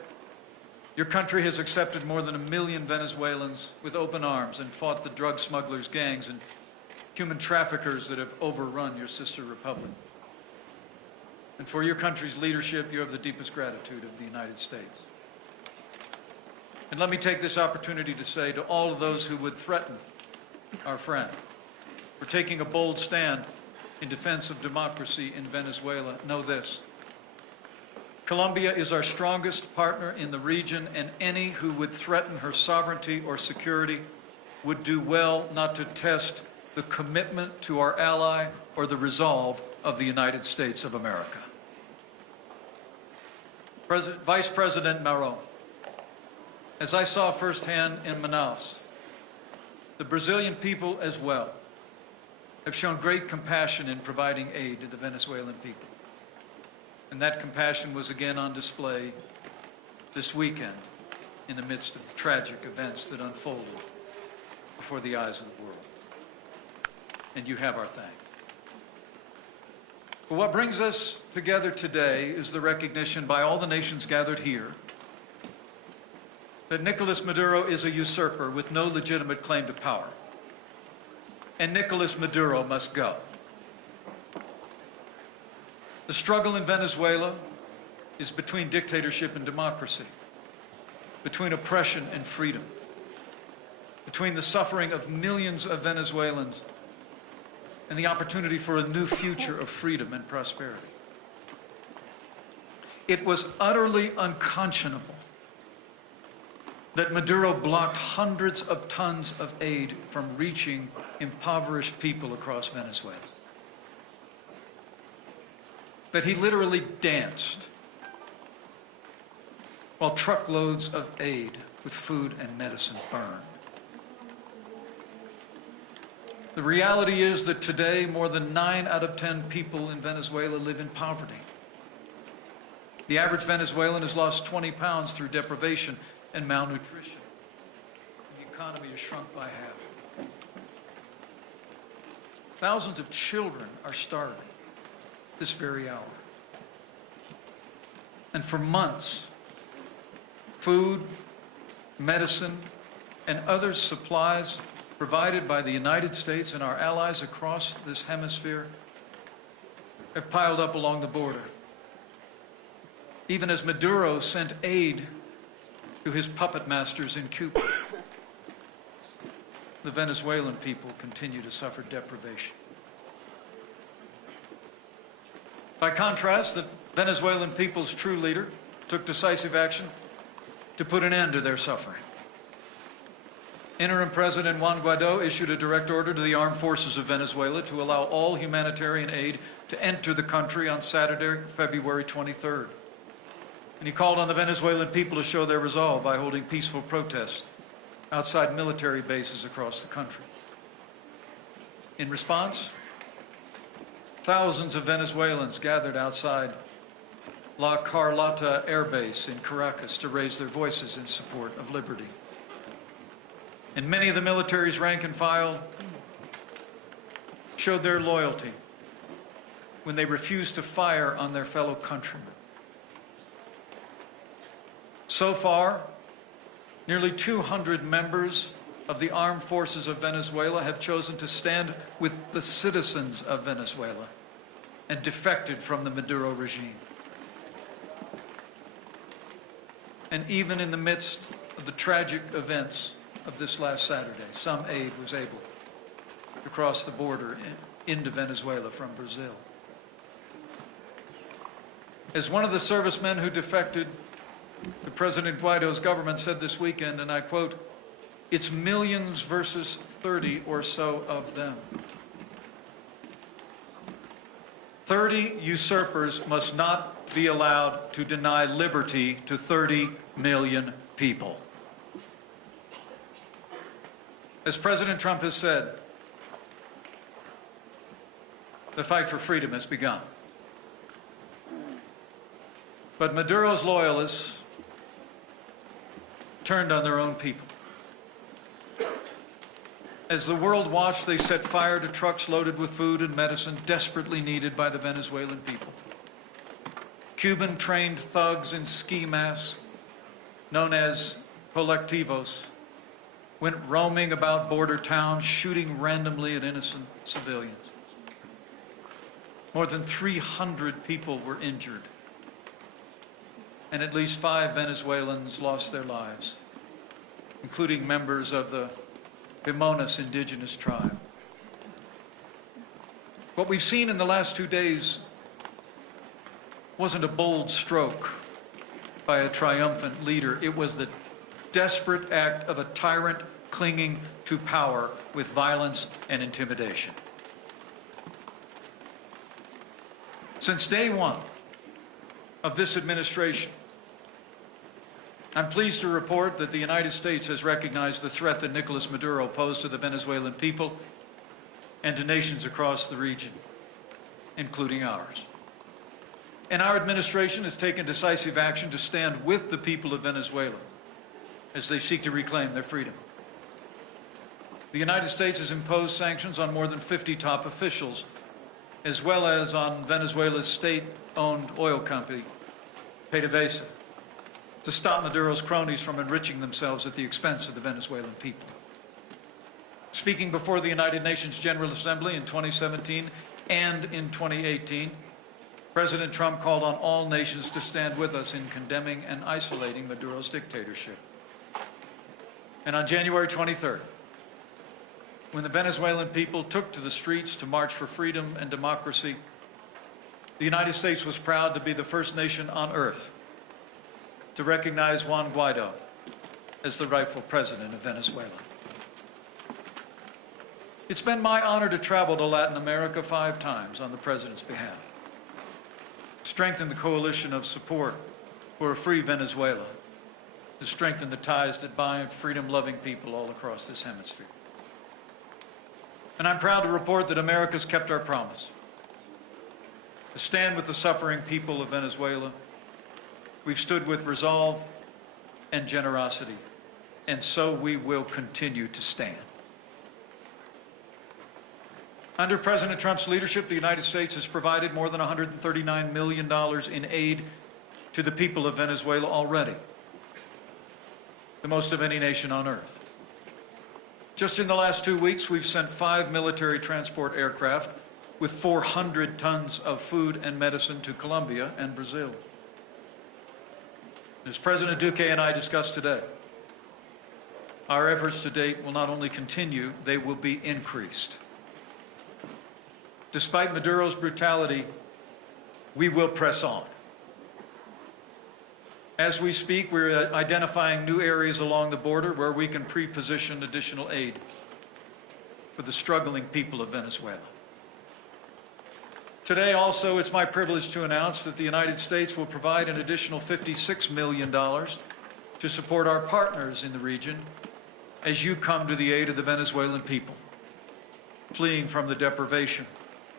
your country has accepted more than 1 million Venezuelans with open arms and fought the drug smugglers, gangs, and human traffickers that have overrun your sister republic. And for your country's leadership, you have the deepest gratitude of the United States. And let me take this opportunity to say to all of those who would threaten our friend for taking a bold stand in defense of democracy in Venezuela, know this: Colombia is our strongest partner in the region, and any who would threaten her sovereignty or security would do well not to test the commitment to our ally or the resolve of the United States of America. Vice President Maron, as I saw firsthand in Manaus, the Brazilian people as well have shown great compassion in providing aid to the Venezuelan people. And that compassion was again on display this weekend in the midst of the tragic events that unfolded before the eyes of the world. And you have our thanks. But what brings us together today is the recognition by all the nations gathered here that Nicolas Maduro is a usurper with no legitimate claim to power. And Nicolas Maduro must go. The struggle in Venezuela is between dictatorship and democracy, between oppression and freedom, between the suffering of millions of Venezuelans and the opportunity for a new future of freedom and prosperity. It was utterly unconscionable that Maduro blocked hundreds of tons of aid from reaching impoverished people across Venezuela. That he literally danced while truckloads of aid with food and medicine burned. The reality is that today more than 9 out of 10 people in Venezuela live in poverty. The average Venezuelan has lost 20 pounds through deprivation and malnutrition. The economy has shrunk by half. Thousands of children are starving this very hour. And for months, food, medicine, and other supplies provided by the United States and our allies across this hemisphere have piled up along the border. Even as Maduro sent aid to his puppet masters in Cuba, the Venezuelan people continue to suffer deprivation. By contrast, the Venezuelan people's true leader took decisive action to put an end to their suffering. Interim President Juan Guaido issued a direct order to the armed forces of Venezuela to allow all humanitarian aid to enter the country on Saturday, February 23rd. And he called on the Venezuelan people to show their resolve by holding peaceful protests outside military bases across the country. In response, thousands of Venezuelans gathered outside La Carlota Air Base in Caracas to raise their voices in support of liberty. And many of the military's rank and file showed their loyalty when they refused to fire on their fellow countrymen. So far, nearly 200 members of the armed forces of Venezuela have chosen to stand with the citizens of Venezuela and defected from the Maduro regime. And even in the midst of the tragic events of this last Saturday, some aid was able to cross the border into Venezuela from Brazil. As one of the servicemen who defected, the President Guaido's government said this weekend, and I quote, "It's millions versus 30 or so of them. 30 usurpers must not be allowed to deny liberty to 30 million people." As President Trump has said, the fight for freedom has begun. But Maduro's loyalists turned on their own people. As the world watched, they set fire to trucks loaded with food and medicine desperately needed by the Venezuelan people. Cuban-trained thugs in ski masks, known as colectivos, went roaming about border towns, shooting randomly at innocent civilians. More than 300 people were injured, and at least 5 Venezuelans lost their lives, including members of the Himonas indigenous tribe. What we've seen in the last 2 days wasn't a bold stroke by a triumphant leader. It was the desperate act of a tyrant clinging to power with violence and intimidation. Since day one of this administration, I'm pleased to report that the United States has recognized the threat that Nicolas Maduro posed to the Venezuelan people and to nations across the region, including ours. And our administration has taken decisive action to stand with the people of Venezuela as they seek to reclaim their freedom. The United States has imposed sanctions on more than 50 top officials, as well as on Venezuela's state-owned oil company, PDVSA, to stop Maduro's cronies from enriching themselves at the expense of the Venezuelan people. Speaking before the United Nations General Assembly in 2017 and in 2018, President Trump called on all nations to stand with us in condemning and isolating Maduro's dictatorship. And on January 23rd, when the Venezuelan people took to the streets to march for freedom and democracy, the United States was proud to be the first nation on earth to recognize Juan Guaido as the rightful president of Venezuela. It's been my honor to travel to Latin America 5 times on the president's behalf, strengthen the coalition of support for a free Venezuela, to strengthen the ties that bind freedom-loving people all across this hemisphere. And I'm proud to report that America's kept our promise to stand with the suffering people of Venezuela. We've stood with resolve and generosity, and so we will continue to stand. Under President Trump's leadership, the United States has provided more than $139 million in aid to the people of Venezuela already, the most of any nation on earth. Just in the last 2 weeks, we've sent 5 military transport aircraft with 400 tons of food and medicine to Colombia and Brazil. As President Duque and I discussed today, our efforts to date will not only continue, they will be increased. Despite Maduro's brutality, we will press on. As we speak, we're identifying new areas along the border where we can pre-position additional aid for the struggling people of Venezuela. Today, also, it's my privilege to announce that the United States will provide an additional $56 million to support our partners in the region as you come to the aid of the Venezuelan people, fleeing from the deprivation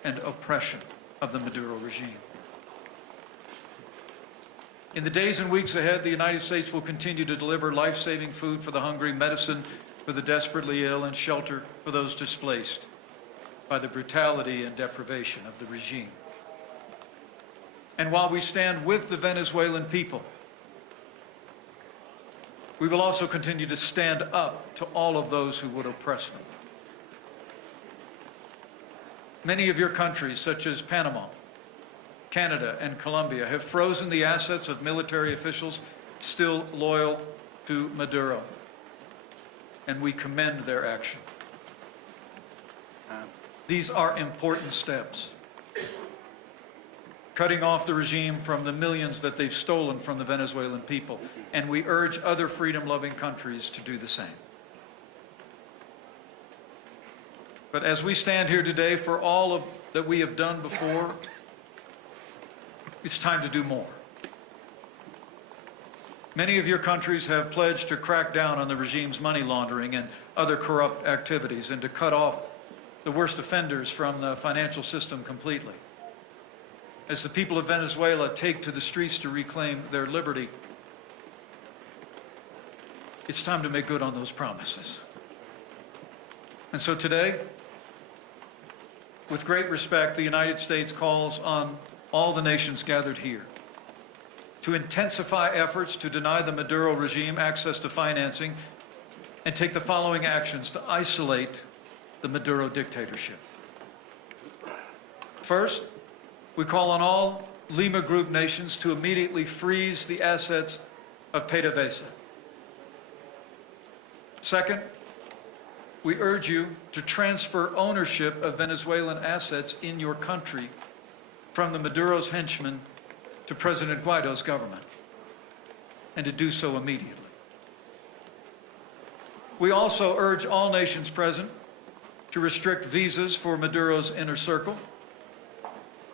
and oppression of the Maduro regime. In the days and weeks ahead, the United States will continue to deliver life-saving food for the hungry, medicine for the desperately ill, and shelter for those displaced by the brutality and deprivation of the regime. And while we stand with the Venezuelan people, we will also continue to stand up to all of those who would oppress them. Many of your countries, such as Panama, Canada, and Colombia, have frozen the assets of military officials still loyal to Maduro, and we commend their action. These are important steps, cutting off the regime from the millions that they've stolen from the Venezuelan people, and we urge other freedom-loving countries to do the same. But as we stand here today, for all of that we have done before, it's time to do more. Many of your countries have pledged to crack down on the regime's money laundering and other corrupt activities and to cut off the worst offenders from the financial system completely. As the people of Venezuela take to the streets to reclaim their liberty, it's time to make good on those promises. And so today, with great respect, the United States calls on all the nations gathered here to intensify efforts to deny the Maduro regime access to financing and take the following actions to isolate the Maduro dictatorship. First, we call on all Lima Group nations to immediately freeze the assets of PDVSA. Second, we urge you to transfer ownership of Venezuelan assets in your country from the Maduro's henchmen to President Guaido's government, and to do so immediately. We also urge all nations present to restrict visas for Maduro's inner circle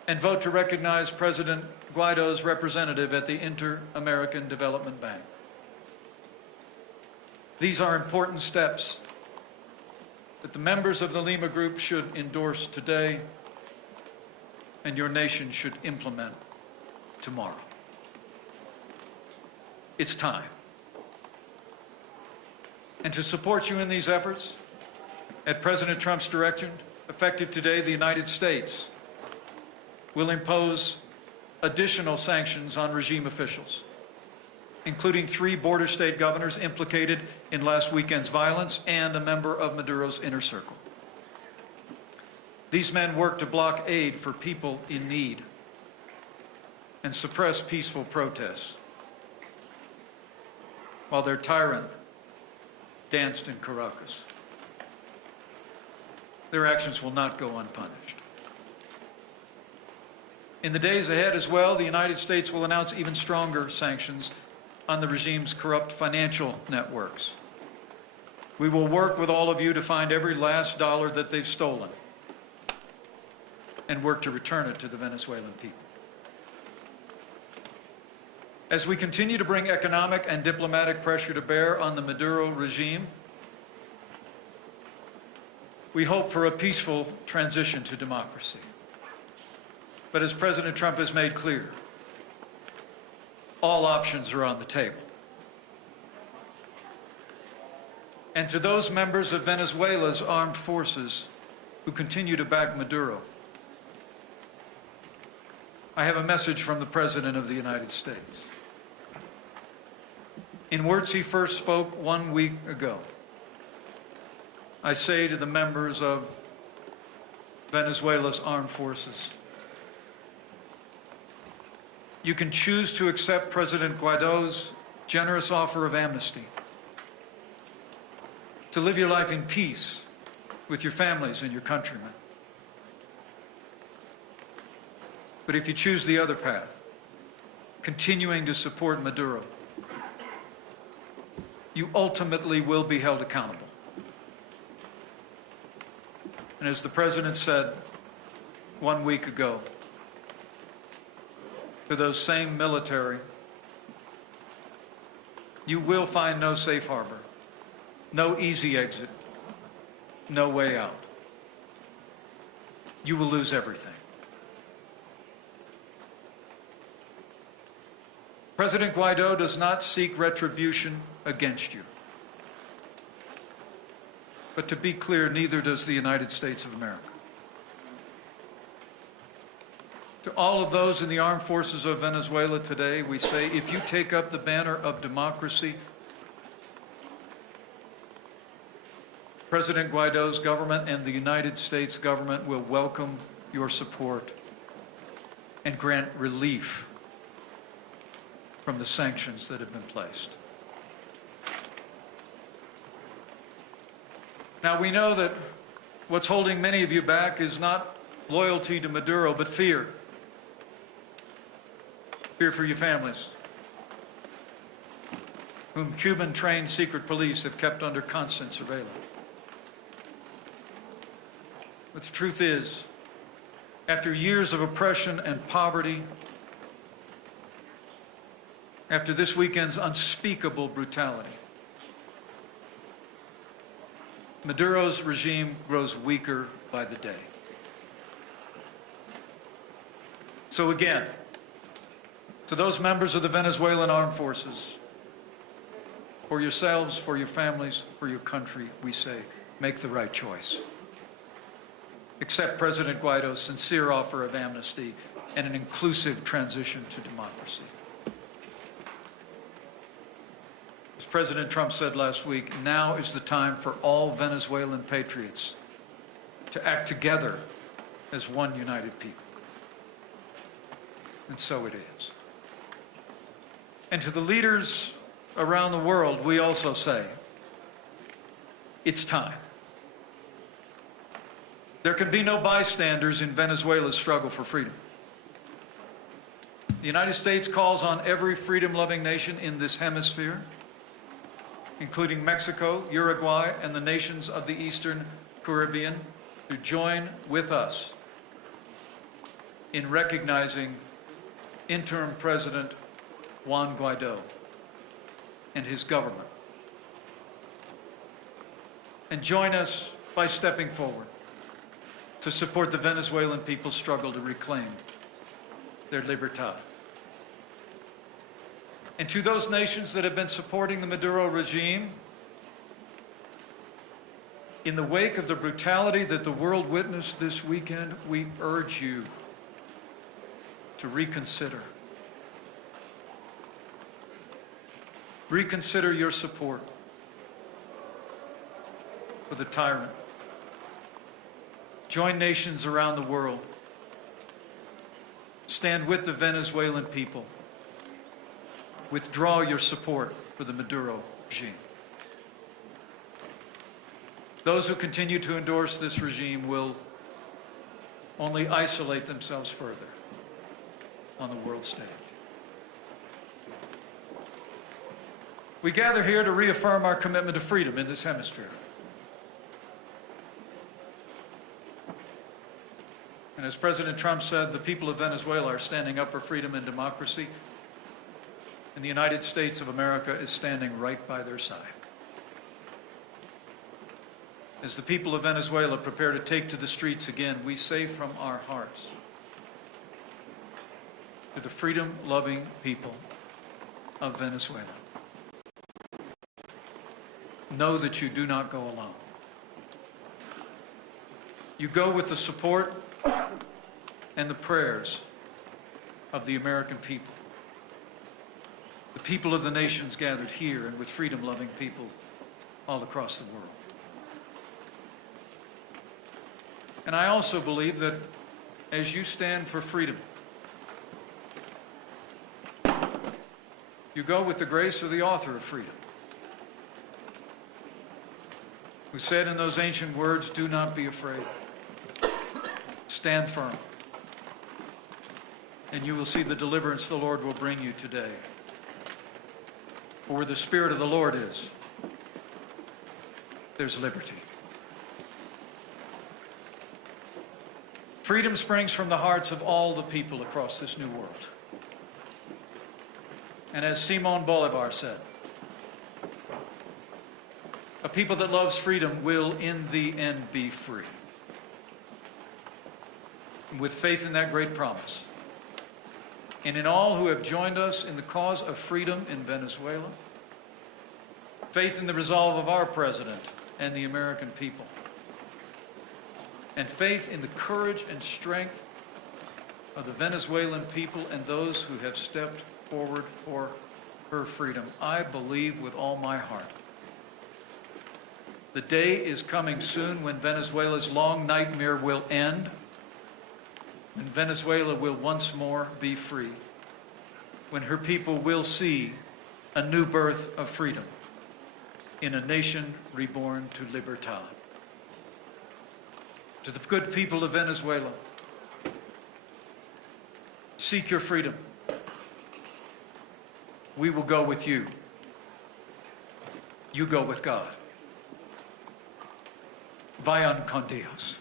and vote to recognize President Guaido's representative at the Inter-American Development Bank. These are important steps that the members of the Lima Group should endorse today and your nation should implement tomorrow. It's time. And to support you in these efforts, at President Trump's direction, effective today, the United States will impose additional sanctions on regime officials, including 3 border state governors implicated in last weekend's violence and a member of Maduro's inner circle. These men work to block aid for people in need and suppress peaceful protests, while their tyrant danced in Caracas. Their actions will not go unpunished. In the days ahead as well, the United States will announce even stronger sanctions on the regime's corrupt financial networks. We will work with all of you to find every last dollar that they've stolen and work to return it to the Venezuelan people. As we continue to bring economic and diplomatic pressure to bear on the Maduro regime, we hope for a peaceful transition to democracy. But as President Trump has made clear, all options are on the table. And to those members of Venezuela's armed forces who continue to back Maduro, I have a message from the President of the United States. In words he first spoke 1 week ago, I say to the members of Venezuela's armed forces, you can choose to accept President Guaidó's generous offer of amnesty, to live your life in peace with your families and your countrymen. But if you choose the other path, continuing to support Maduro, you ultimately will be held accountable. And as the President said 1 week ago, to those same military, you will find no safe harbor, no easy exit, no way out. You will lose everything. President Guaidó does not seek retribution against you. But to be clear, neither does the United States of America. To all of those in the armed forces of Venezuela today, we say, if you take up the banner of democracy, President Guaidó's government and the United States government will welcome your support and grant relief from the sanctions that have been placed. Now, we know that what's holding many of you back is not loyalty to Maduro, but fear. Fear for your families, whom Cuban-trained secret police have kept under constant surveillance. But the truth is, after years of oppression and poverty, after this weekend's unspeakable brutality, Maduro's regime grows weaker by the day. So again, to those members of the Venezuelan armed forces, for yourselves, for your families, for your country, we say, make the right choice. Accept President Guaido's sincere offer of amnesty and an inclusive transition to democracy. As President Trump said last week, now is the time for all Venezuelan patriots to act together as one united people. And so it is. And to the leaders around the world, we also say, it's time. There can be no bystanders in Venezuela's struggle for freedom. The United States calls on every freedom-loving nation in this hemisphere, including Mexico, Uruguay, and the nations of the Eastern Caribbean, to join with us in recognizing interim President Juan Guaido and his government. And join us by stepping forward to support the Venezuelan people's struggle to reclaim their libertad. And to those nations that have been supporting the Maduro regime, in the wake of the brutality that the world witnessed this weekend, we urge you to reconsider. Reconsider your support for the tyrant. Join nations around the world. Stand with the Venezuelan people. Withdraw your support for the Maduro regime. Those who continue to endorse this regime will only isolate themselves further on the world stage. We gather here to reaffirm our commitment to freedom in this hemisphere. And as President Trump said, the people of Venezuela are standing up for freedom and democracy, and the United States of America is standing right by their side. As the people of Venezuela prepare to take to the streets again, we say from our hearts to the freedom-loving people of Venezuela, know that you do not go alone. You go with the support and the prayers of the American people, the people of the nations gathered here, and with freedom-loving people all across the world. And I also believe that as you stand for freedom, you go with the grace of the author of freedom, who said in those ancient words, "Do not be afraid. Stand firm, and you will see the deliverance the Lord will bring you today. For where the Spirit of the Lord is, there's liberty." Freedom springs from the hearts of all the people across this new world. And as Simón Bolívar said, a people that loves freedom will in the end be free. And with faith in that great promise, and in all who have joined us in the cause of freedom in Venezuela, faith in the resolve of our president and the American people, and faith in the courage and strength of the Venezuelan people and those who have stepped forward for her freedom, I believe with all my heart the day is coming soon when Venezuela's long nightmare will end, when Venezuela will once more be free, when her people will see a new birth of freedom in a nation reborn to libertad. To the good people of Venezuela, seek your freedom. We will go with you. You go with God. Vayan con Dios.